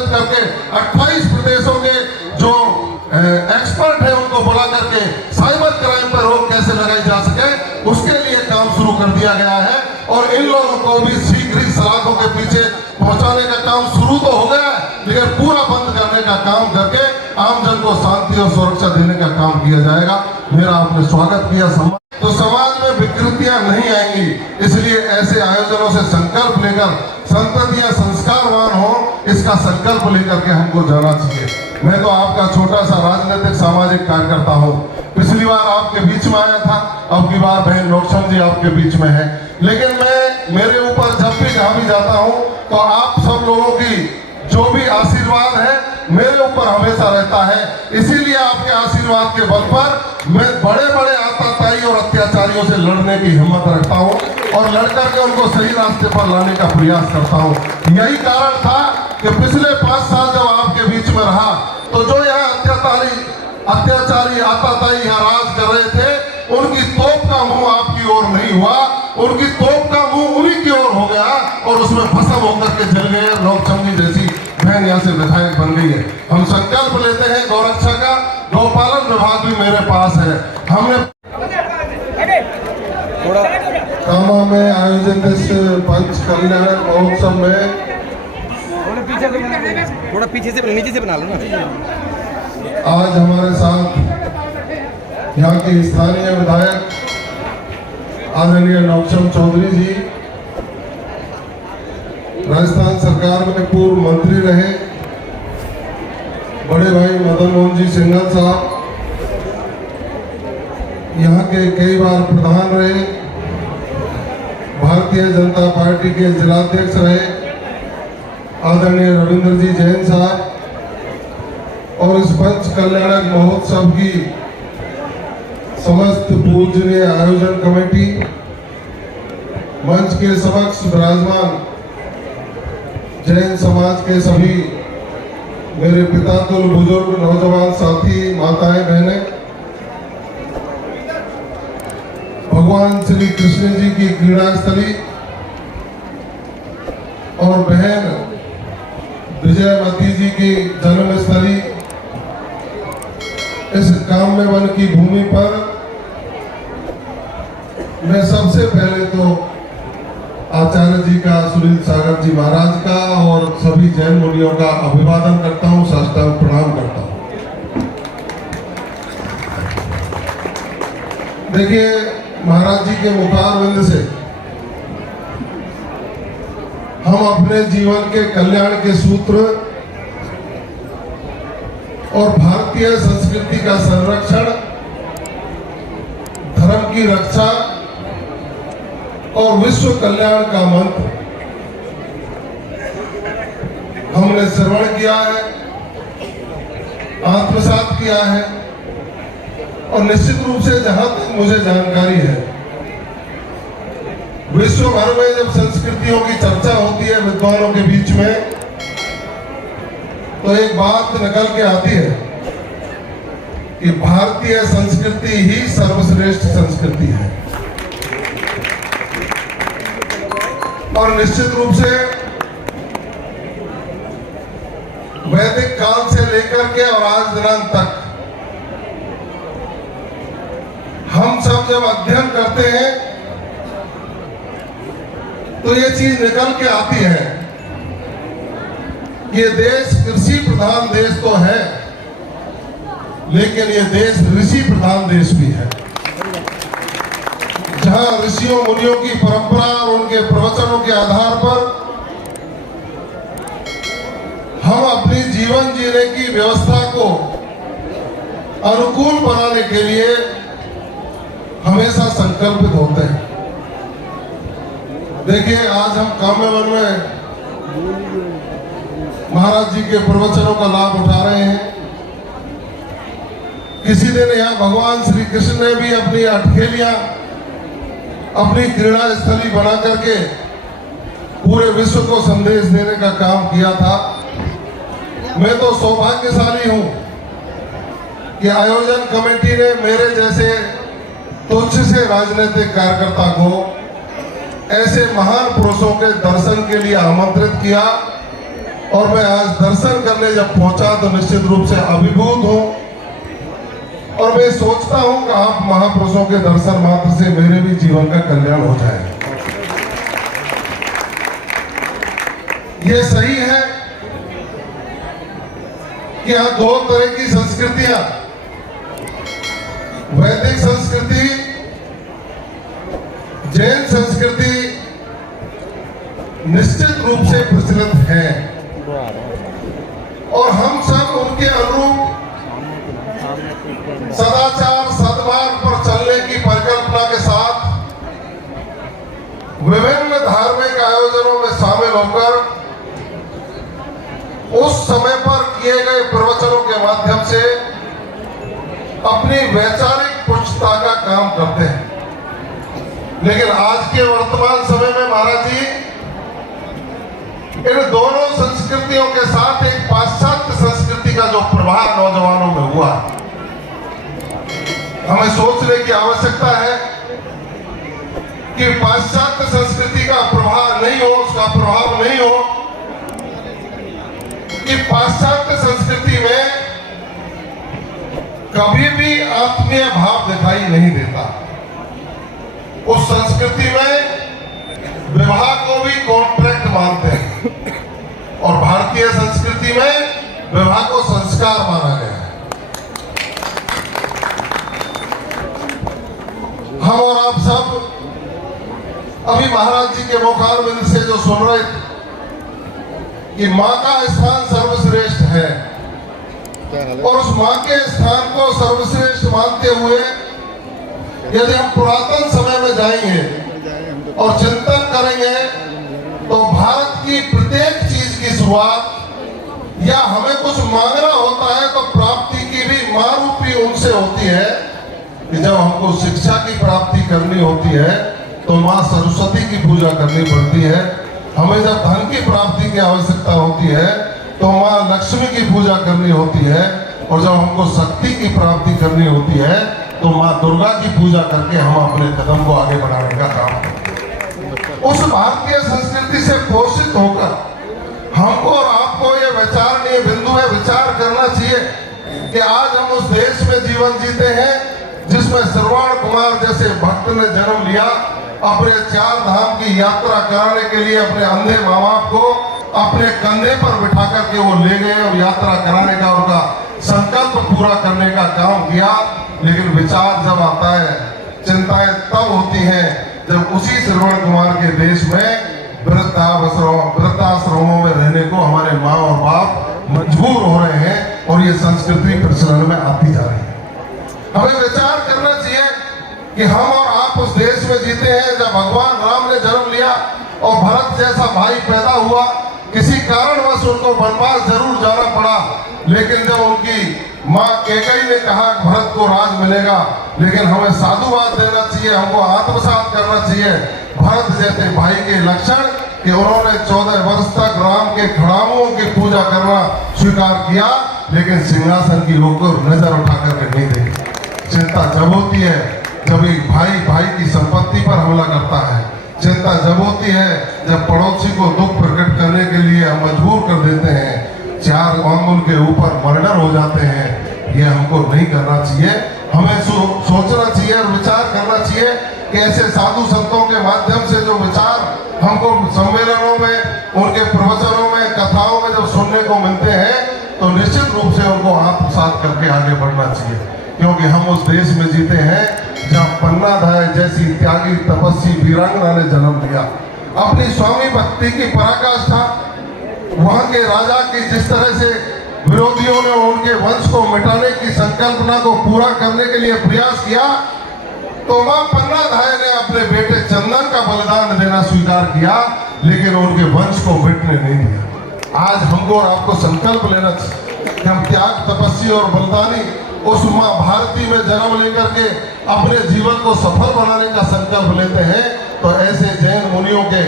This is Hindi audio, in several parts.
आयोजित करके 28 प्रदेशों के जो एक्सपर्ट है उनको बुला करके साइबर क्राइम पर रोक कैसे लगाई जा सके उसके लिए काम शुरू कर दिया गया है। और इन लोगों को भी शीघ्र ही सलाखों के पीछे पहुंचाने का काम शुरू तो हो गया है, लेकिन पूरा बंद करने का काम करके आमजन को शांति और सुरक्षा देने का काम किया जाएगा। मेरा आपने स्वागत किया। तो समाज में विकृतियां नहीं आएंगी, इसलिए ऐसे आयोजनों से संकल्प लेकर संततियां संस्कारवान हो, इसका संकल्प लेकर के हमको जाना चाहिए। मैं तो आपका छोटा सा राजनीतिक सामाजिक कार्यकर्ता हूँ। पिछली बार आपके बीच में आया था, अब की बार बहन नोकसम जी आपके बीच में है, लेकिन मैं मेरे ऊपर जब भी जहाँ भी जाता हूँ तो आप सब लोगों की जो भी आशीर्वाद है मेरे ऊपर हमेशा रहता है। इसीलिए आपके आशीर्वाद के बल पर मैं बड़े बड़े आतताई और अत्याचारियों से लड़ने की हिम्मत रखता हूँ और लड़कर के उनको सही रास्ते पर लाने का प्रयास करता हूँ। यही कारण था कि पिछले 5 साल जब आपके बीच में रहा तो जो यहाँ अत्याचारी आतताई यहाँ राज कर रहे थे, उनकी तोप का मुंह आपकी ओर नहीं हुआ, उनकी तोप का मुंह उन्हीं की ओर हो गया और उसमें भस्म होकर के जल गए। नोकचंदी जैसी बहन यहाँ से विधायक बन गई है। हम संकल्प लेते हैं गौरक्षा का। गौपालन विभाग भी मेरे पास है। हमने कामा में आयोजित इस पंच कल्याण महोत्सव में थोड़ा पीछे से नीचे से बना लो ना। आज हमारे साथ यहाँ के स्थानीय विधायक आदरणीय नौक्षम चौधरी जी, राजस्थान सरकार में पूर्व मंत्री रहे बड़े भाई मदन मोहन जी सिंघल साहब, यहाँ के कई बार प्रधान रहे, भारतीय जनता पार्टी के जिलाध्यक्ष रहे आदरणीय रविंद्र जी जैन साहब, और इस पंच कल्याणक महोत्सव की समस्त पूजनीय आयोजन कमेटी, मंच के समक्ष विराजमान जैन समाज के सभी मेरे पिता तुल बुजुर्ग नौजवान साथी, माताएं, बहनें, भगवान श्री कृष्ण जी की क्रीड़ा स्थली और बहन विजयमती जी की जन्म स्थली, इस काम्य वन की भूमि पर मैं सबसे पहले तो आचार्य जी का, सुनील सागर जी महाराज का और सभी जैन मुनियों का अभिवादन करता हूँ, साष्टांग प्रणाम करता हूँ। देखिए, महाराज जी के मुखारविंद से हम अपने जीवन के कल्याण के सूत्र और भारतीय संस्कृति का संरक्षण, धर्म की रक्षा और विश्व कल्याण का मंत्र हमने श्रवण किया है, आत्मसात किया है। और निश्चित रूप से जहां तक मुझे जानकारी है, विश्व भर में जब संस्कृतियों की चर्चा होती है विद्वानों के बीच में, तो एक बात निकल के आती है कि भारतीय संस्कृति ही सर्वश्रेष्ठ संस्कृति है। और निश्चित रूप से वैदिक काल से लेकर के और आज दिनांक तक हम सब जब अध्ययन करते हैं तो ये चीज निकल के आती है, ये देश कृषि प्रधान देश तो है, लेकिन ये देश ऋषि प्रधान देश भी है, जहां ऋषियों मुनियों की परंपरा और उनके प्रवचनों के आधार पर हम अपनी जीवन जीने की व्यवस्था को अनुकूल बनाने के लिए हमेशा संकल्पित होते हैं। देखिए, आज हम काम्य वन में महाराज जी के प्रवचनों का लाभ उठा रहे हैं। किसी दिन यहाँ भगवान श्री कृष्ण ने भी अपनी अटखेलियां, अपनी क्रीड़ा स्थली बना करके पूरे विश्व को संदेश देने का काम किया था। मैं तो सौभाग्यशाली हूं कि आयोजन कमेटी ने मेरे जैसे तुच्छ से राजनीतिक कार्यकर्ता को ऐसे महान पुरुषों के दर्शन के लिए आमंत्रित किया और मैं आज दर्शन करने जब पहुंचा तो निश्चित रूप से अभिभूत हूं और मैं सोचता हूं कि आप महापुरुषों के दर्शन मात्र से मेरे भी जीवन का कल्याण हो जाए। ये सही है कि यहाँ दो तरह की संस्कृतियां, वैदिक संस्कृति, जैन संस्कृति निश्चित रूप से प्रचलित है और हम सब उनके अनुरूप सदाचार सद्मार्ग पर चलने की परिकल्पना के साथ विभिन्न धार्मिक आयोजनों में शामिल होकर उस समय पर किए गए प्रवचनों के माध्यम से अपनी वैचारिक पुष्टता का काम करते हैं। लेकिन आज के वर्तमान समय में महाराज जी इन दोनों संस्कृतियों के साथ एक पाश्चात्य संस्कृति का जो प्रभाव नौजवानों में हुआ, हमें सोचने की आवश्यकता है कि पाश्चात्य संस्कृति का प्रभाव नहीं हो, उसका प्रभाव नहीं हो कि पाश्चात्य संस्कृति में कभी भी आत्मीय भाव दिखाई नहीं देता। उस संस्कृति में विवाह को भी कॉन्ट्रैक्ट मानते हैं और भारतीय संस्कृति में विवाह को संस्कार माना गया है। हम और आप सब अभी महाराज जी के मुखारबिंद से जो सुन रहे थे कि मां का स्थान सर्वश्रेष्ठ है और उस मां के स्थान को सर्वश्रेष्ठ मानते हुए यदि हम पुरातन समय में जाएंगे और चिंतन करेंगे तो भारत की प्रत्येक चीज की शुरुआत या हमें कुछ मांगना होता है तो प्राप्ति की भी मां रूपी उनसे होती है कि जब हमको शिक्षा की प्राप्ति करनी होती है तो मां सरस्वती की पूजा करनी पड़ती है। हमें जब धन की प्राप्ति की आवश्यकता होती है तो मां लक्ष्मी की पूजा करनी होती है और जब हमको शक्ति की प्राप्ति करनी होती है तो मां दुर्गा की पूजा करके हम अपने कदम को आगे बढ़ाने का काम करते हैं। उस भारतीय संस्कृति से पोषित होकर हमको और आपको ये विचारणीय बिंदु है, विचार करना चाहिए कि आज हम उस देश में जीवन जीते हैं जिसमें श्रवण कुमार जैसे भक्त ने जन्म लिया, अपने 4 धाम की यात्रा कराने के लिए अपने अंधे माँ बाप को अपने कंधे पर बिठा करके वो ले गए और यात्रा कराने का उनका संकल्प पूरा करने का काम किया। लेकिन विचार जब आता है, चिंताएं तब होती हैं जब उसी श्रवण कुमार के देश में वृद्धाश्रमों में रहने को हमारे माँ और बाप मजबूर हो रहे हैं और ये संस्कृति प्रचलन में आती जा रही है। हमें विचार करना चाहिए कि हम और आप उस देश में जीते हैं जब भगवान राम ने जन्म लिया और भरत जैसा भाई पैदा हुआ। किसी कारणवश उनको वनवास जरूर जाना पड़ा, लेकिन जब उनकी माँ कैकेयी ने कहा भरत को राज मिलेगा, लेकिन हमें साधुवाद देना चाहिए, हमको आत्मसात करना चाहिए भरत जैसे भाई के लक्षण कि उन्होंने 14 वर्ष तक राम के खड़ाओं की पूजा करना स्वीकार किया, लेकिन सिंहासन की होकर नजर उठा करके नहीं देखी। चिंता जब होती है जब एक भाई भाई की संपत्ति पर हमला करता है, चिंता जब होती है जब पड़ोसी को दुख प्रकट करने के लिए हम मजबूर कर देते हैं, 4 आंगुल के ऊपर मर्डर हो जाते हैं। ये हमको नहीं करना चाहिए। हमें सोचना चाहिए और विचार करना चाहिए कि ऐसे साधु संतों के माध्यम से जो विचार हमको सम्मेलनों में, उनके प्रवचनों में, कथाओं में जब सुनने को मिलते हैं तो निश्चित रूप से उनको आत्मसात करके आगे बढ़ना चाहिए, क्योंकि हम उस देश में जीते हैं जहाँ पन्नाधाय जैसी त्यागी तपस्वी वीरांगना ने जन्म लिया। अपनी स्वामी भक्ति की पराकाष्ठा, वहां के राजा की जिस तरह से विरोधियों ने उनके वंश को मिटाने की संकल्पना को पूरा करने के लिए प्रयास किया, तो मां पन्नाधाय ने अपने बेटे चंदन का बलिदान देना स्वीकार किया, लेकिन उनके वंश को मिटने नहीं दिया। आज हमको और आपको संकल्प लेना चाहिए कि हम त्याग तपस्वी और बलिदानी उस मां भारती में जन्म लेकर के अपने जीवन को सफल बनाने का संकल्प लेते हैं, तो ऐसे जैन मुनियों के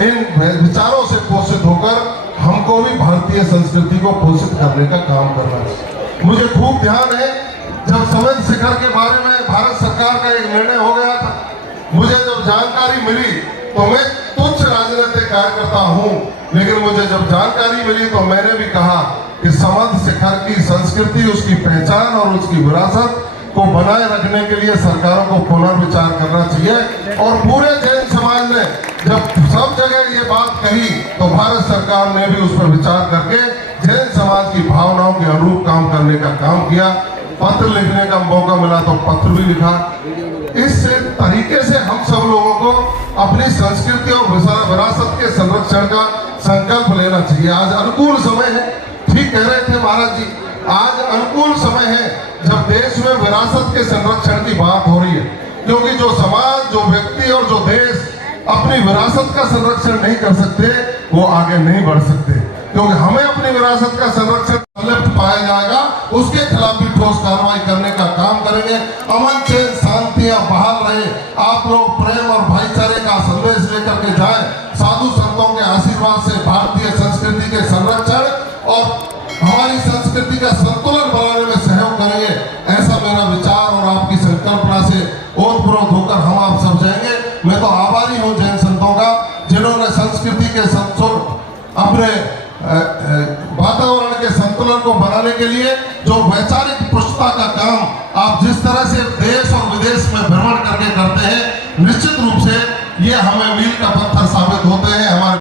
इन विचारों से पोषित होकर हमको भी भारतीय संस्कृति को पोषित करने का काम करना है। मुझे खूब ध्यान है जब समझ शिखर के बारे में भारत सरकार का एक निर्णय हो गया था, मुझे जब जानकारी मिली तो मैं तुच्छ राजनीतिक कार्यकर्ता हूँ, लेकिन मुझे जब जानकारी मिली तो मैंने भी कहा कि समंत शिखर की संस्कृति, उसकी पहचान और उसकी विरासत को बनाए रखने के लिए सरकारों को पुनर्विचार करना चाहिए। और पूरे जैन समाज ने जब सब जगह ये बात कही तो भारत सरकार ने भी उस पर विचार करके जैन समाज की भावनाओं के अनुरूप काम करने का काम किया। पत्र लिखने का मौका मिला तो पत्र भी लिखा। इस तरीके से हम सब लोगों को अपनी संस्कृति और विरासत के संरक्षण का संकल्प लेना चाहिए। आज अनुकूल समय है, ठीक कह रहे थे महाराज जी, आज अनुकूल समय है जब देश में विरासत के संरक्षण की बात हो रही है, क्योंकि जो समाज, जो व्यक्ति और जो देश अपनी विरासत का संरक्षण नहीं कर सकते वो आगे नहीं बढ़ सकते। क्योंकि हमें अपनी विरासत का संरक्षण लिप्त पाया जाएगा, उसके खिलाफ भी ठोस कार्रवाई करने का काम करेंगे। अमन चैन शांतियां बहाल रहे, आप लोग प्रेम और भाईचारे का संदेश लेकर के जाएं। साधु संतों के आशीर्वाद से भारतीय संस्कृति के संरक्षण और हमारी संस्कृति का संतुलन बनाने में सहयोग करेंगे, ऐसा मेरा विचार और आपकी संकल्पना से ओतप्रोत होकर हम आप सब जाएंगे। मैं तो आभारी हूँ जैन संतों का, जिन्होंने संस्कृति के अपने वातावरण के संतुलन को बनाने के लिए जो वैचारिक पुष्टता का काम आप जिस तरह से देश और विदेश में भ्रमण करके करते हैं, निश्चित रूप से ये हमें मील का पत्थर साबित